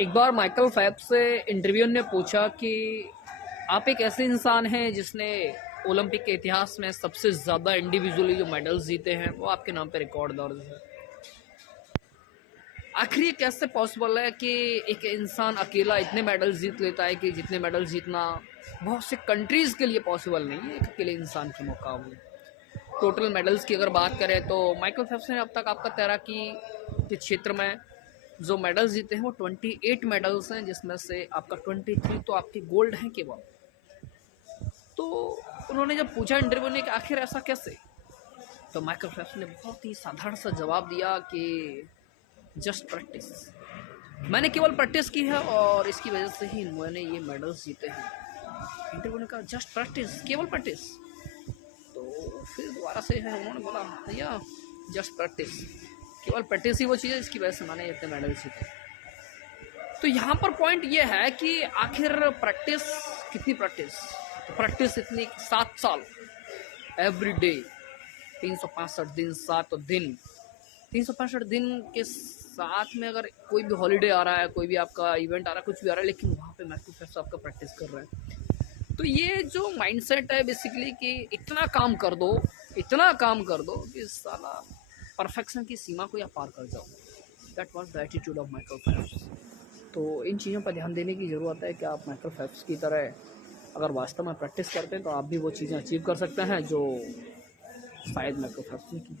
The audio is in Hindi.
एक बार माइकल फेल्प्स से इंटरव्यू ने पूछा कि आप एक ऐसे इंसान हैं जिसने ओलंपिक के इतिहास में सबसे ज़्यादा इंडिविजुअली जो मेडल्स जीते हैं वो आपके नाम पे रिकॉर्ड दर्ज है। आखिर ये कैसे पॉसिबल है कि एक इंसान अकेला इतने मेडल्स जीत लेता है कि जितने मेडल्स जीतना बहुत से कंट्रीज़ के लिए पॉसिबल नहीं है एक अकेले इंसान के मुकाबले। टोटल मेडल्स की अगर बात करें तो माइकल फेल्प्स ने अब तक आपका तैराकी के क्षेत्र में जो मेडल्स जीते हैं वो 28 मेडल्स हैं, जिसमें से आपका 23 तो आपके गोल्ड हैं केवल। तो उन्होंने जब पूछा इंटरव्यू ने कि आखिर ऐसा कैसे, तो माइकल फेल्प्स ने बहुत ही साधारण सा जवाब दिया कि जस्ट प्रैक्टिस। मैंने केवल प्रैक्टिस की है और इसकी वजह से ही मैंने ये मेडल्स जीते हैं। इंटरव्यू ने कहा जस्ट प्रैक्टिस, केवल प्रैक्टिस। तो फिर दोबारा से है उन्होंने बोला भैया जस्ट प्रैक्टिस, केवल प्रैक्टिस ही वो चीज़ है जिसकी वजह से मैंने इतने मेडल जीते। तो यहाँ पर पॉइंट ये है कि आखिर प्रैक्टिस कितनी प्रैक्टिस, तो प्रैक्टिस इतनी 7 साल एवरी डे, 365 दिन 7 दिन, 365 दिन के साथ में अगर कोई भी हॉलीडे आ रहा है, कोई भी आपका इवेंट आ रहा है, कुछ भी आ रहा है, लेकिन वहाँ पे माइकल फेल्प्स आपका प्रैक्टिस कर रहा है। तो ये जो माइंडसेट है बेसिकली कि इतना काम कर दो, इतना काम कर दो कि साला परफेक्शन की सीमा को या पार कर जाओ। That was the attitude of Michael Phelps. तो इन चीज़ों पर ध्यान देने की ज़रूरत है कि आप माइकल फेल्प्स की तरह अगर वास्तव में प्रैक्टिस करते हैं तो आप भी वो चीज़ें अचीव कर सकते हैं जो शायद माइकल फेल्प्स ने की।